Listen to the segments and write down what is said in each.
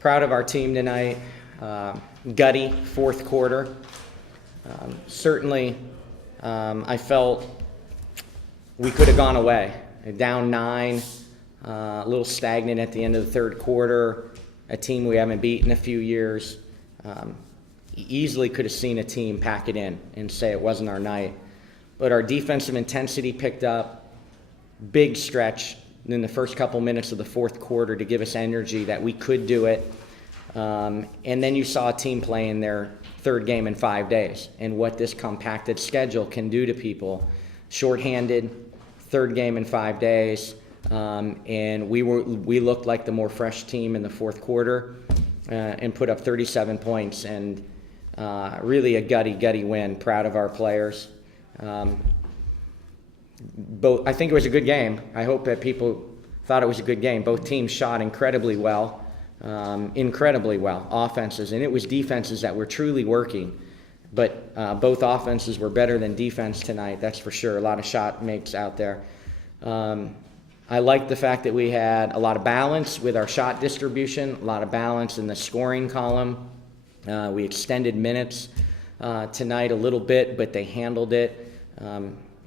Proud of our team tonight. Gutty fourth quarter. Certainly, I felt we could have gone away. Down 9, a little stagnant at the end of the third quarter. A team we haven't beaten in a few years. Easily could have seen a team pack it in and say it wasn't our night. But our defensive intensity picked up. Big stretch in the first couple minutes of the fourth quarter to give us energy that we could do it. And then you saw a team playing their third game in 5 days, and what this compacted schedule can do to people. Shorthanded, third game in 5 days, and we looked like the more fresh team in the fourth quarter and put up 37 points, and really a gutty win. Proud of our players. I think it was a good game. I hope that people thought it was a good game. Both teams shot incredibly well, offenses, and it was defenses that were truly working. But both offenses were better than defense tonight, that's for sure. A lot of shot makes out there. I like the fact that we had a lot of balance with our shot distribution, a lot of balance in the scoring column. We extended minutes tonight a little bit, but they handled it.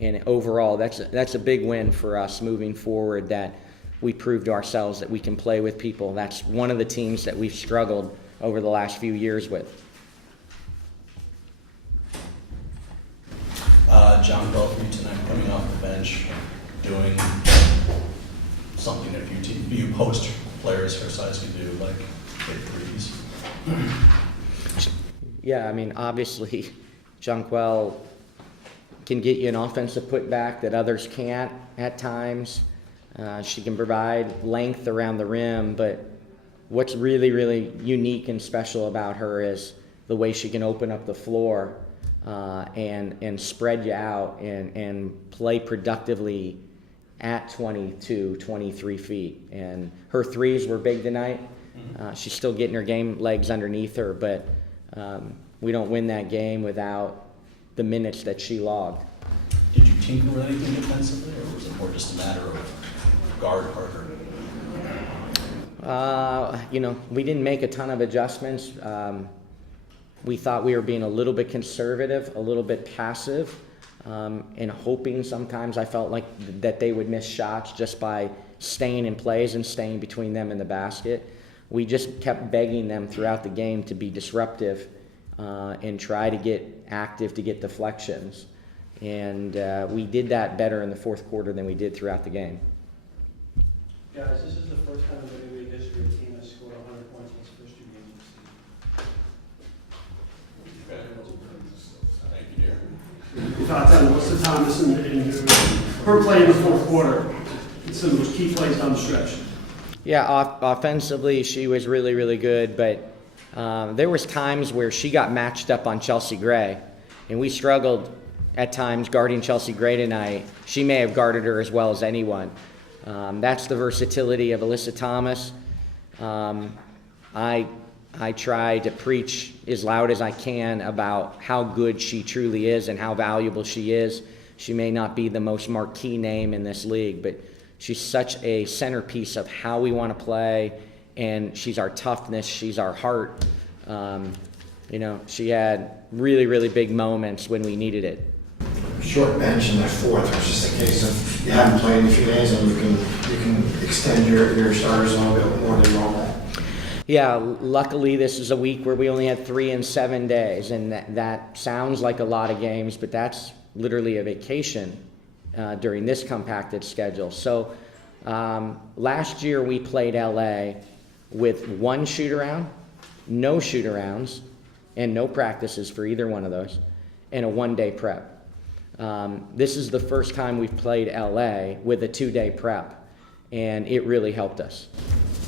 And overall, that's a big win for us moving forward, that we proved to ourselves that we can play with people. That's one of the teams that we've struggled over the last few years with. John Bell for you tonight, coming off the bench, doing something that few post players her size can do, like hit threes. Yeah, I mean, obviously, Jonquel can get you an offensive putback that others can't at times. She can provide length around the rim, but what's really, really unique and special about her is the way she can open up the floor and spread you out and play productively at 22, 23 feet. And her threes were big tonight. She's still getting her game legs underneath her, but we don't win that game without the minutes that she logged. Did you tinker with anything defensively, or was it more just a matter of guard harder? We didn't make a ton of adjustments. We thought we were being a little bit conservative, a little bit passive, and hoping sometimes I felt like that they would miss shots just by staying in plays and staying between them and the basket. We just kept begging them throughout the game to be disruptive and try to get active to get deflections. And we did that better in the fourth quarter than we did throughout the game. Guys, this is the first time in WNBA history a team has scored 100 points in its first 2 games of the season. Thank you, dear. Your thoughts on Melissa Thomas and her play in the fourth quarter, and some of those key plays down the stretch? Yeah, offensively she was really, really good, but there was times where she got matched up on Chelsea Gray, and we struggled at times guarding Chelsea Gray tonight. She may have guarded her as well as anyone. That's the versatility of Alyssa Thomas. I try to preach as loud as I can about how good she truly is and how valuable she is. She may not be the most marquee name in this league, but she's such a centerpiece of how we want to play, and she's our toughness, she's our heart. She had really, really big moments when we needed it. Short bench in the fourth, it was just a case of you haven't played in a few days and you can extend your starters a little bit more than normal. Yeah, luckily this is a week where we only had 3 in 7 days, and that sounds like a lot of games, but that's literally a vacation during this compacted schedule. So last year we played LA with 1 shoot-around, no shoot-arounds, and no practices for either one of those, and a 1-day prep. This is the first time we've played LA with a 2-day prep, and it really helped us.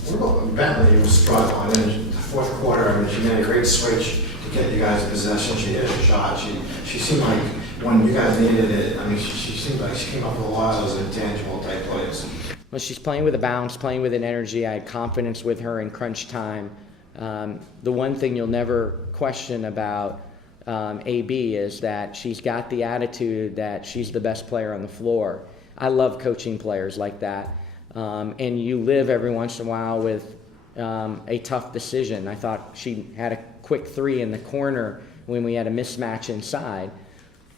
What about Bentley? Was struggling in the fourth quarter. I mean, she made a great switch to get you guys in possession. She hit a shot. She seemed like when you guys needed it, I mean, she seemed like she came up with a lot of those intangible type plays. Well, she's playing with a bounce, playing with an energy. I had confidence with her in crunch time. The one thing you'll never question about AB is that she's got the attitude that she's the best player on the floor. I love coaching players like that. And you live every once in a while with a tough decision. I thought she had a quick three in the corner when we had a mismatch inside.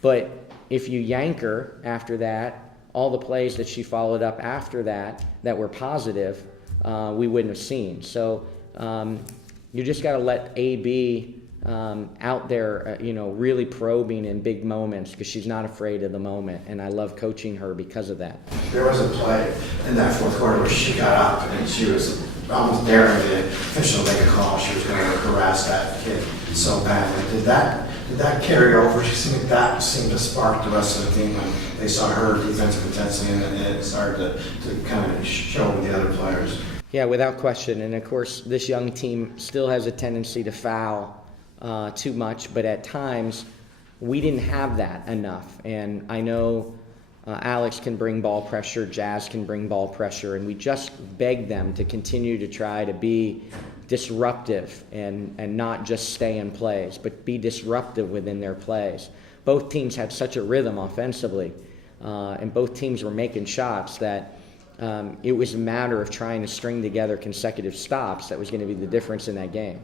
But if you yank her after that, all the plays that she followed up after that were positive, we wouldn't have seen. So you just got to let AB out there, really probing in big moments, because she's not afraid of the moment, and I love coaching her because of that. There was a play in that fourth quarter where she got up and she was almost daring the official to make a call. She was going to harass that kid so badly. Did that carry over? That seemed to spark the rest of the team when they saw her defensive intensity, and it started to kind of show with the other players. Yeah, without question. And of course, this young team still has a tendency to foul too much, but at times we didn't have that enough. And I know Alex can bring ball pressure, Jazz can bring ball pressure, and we just begged them to continue to try to be disruptive and not just stay in plays, but be disruptive within their plays. Both teams had such a rhythm offensively, and both teams were making shots that it was a matter of trying to string together consecutive stops that was going to be the difference in that game.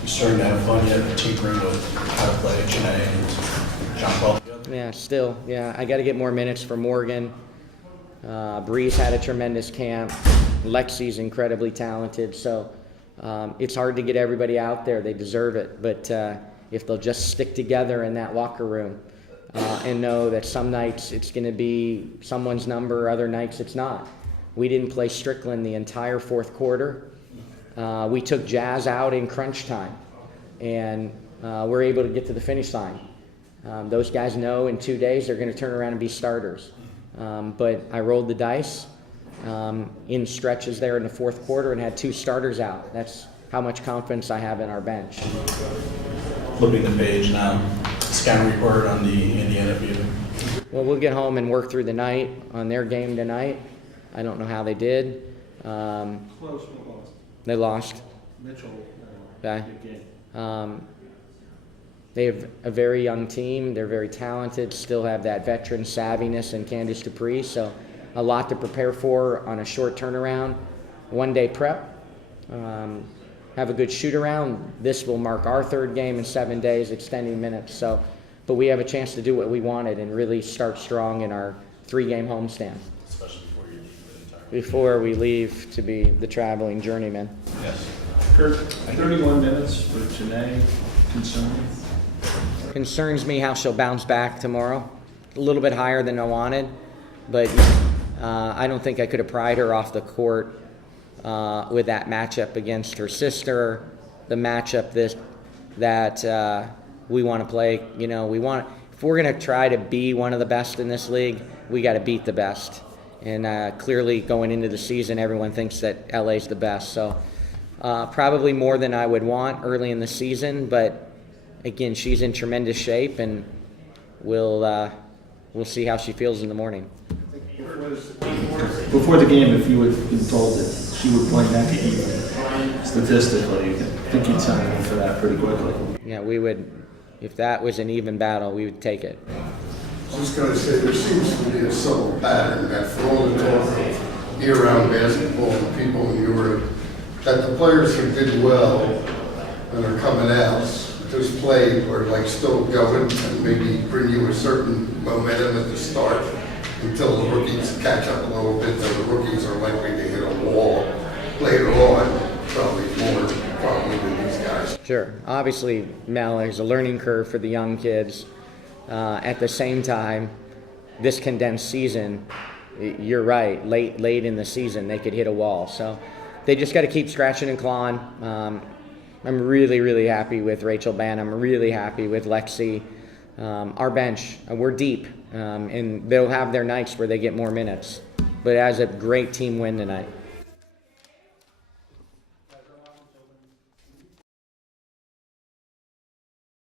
You starting to have fun yet tinkering with how to play Janae and John Paul together? Yeah, still. Yeah, I got to get more minutes for Morgan. Bree's had a tremendous camp. Lexi's incredibly talented. So it's hard to get everybody out there. They deserve it. But if they'll just stick together in that locker room and know that some nights it's going to be someone's number, other nights it's not. We didn't play Strickland the entire fourth quarter. We took Jazz out in crunch time, and we're able to get to the finish line. Those guys know in 2 days they're going to turn around and be starters. But I rolled the dice in stretches there in the fourth quarter and had 2 starters out. That's how much confidence I have in our bench. Flipping the page now, scan report on the Indiana Fever. Well, we'll get home and work through the night on their game tonight. I don't know how they did. Close, we lost. They lost. Mitchell, Okay. big game. They have a very young team. They're very talented, still have that veteran savviness in Candice Dupree, so a lot to prepare for on a short turnaround. 1-day prep. Have a good shoot around. This will mark our 3rd game in 7 days, extending minutes. So, but we have a chance to do what we wanted and really start strong in our 3-game homestand. Especially before you leave for the entire. Before we leave to be the traveling journeyman. Yes. Curt, 31 minutes for Janae, concerning? Concerns me how she'll bounce back tomorrow. A little bit higher than I wanted, but I don't think I could have pried her off the court with that matchup against her sister, the matchup that we want to play. If we're going to try to be one of the best in this league, we got to beat the best. And clearly going into the season, everyone thinks that LA's the best. So probably more than I would want early in the season, but again, she's in tremendous shape, and we'll see how she feels in the morning. Before the game, if you had been told that she would play neck even, statistically, I think you'd sign in for that pretty quickly. Yeah, we would. If that was an even battle, we would take it. I was going to say, there seems to be a subtle pattern that for all the talk of year-round basketball and people in Europe, that the players who did well and are coming out, just play or like still going and maybe bring you a certain momentum at the start until the rookies catch up a little bit, so the rookies are likely to hit a wall later on, probably than these guys. Sure. Obviously, Mel, there's a learning curve for the young kids. At the same time, this condensed season, you're right, late in the season, they could hit a wall. So they just got to keep scratching and clawing. I'm really, really happy with Rachel Bann. I'm really happy with Lexi. Our bench, we're deep, and they'll have their nights where they get more minutes. But as a great team win tonight.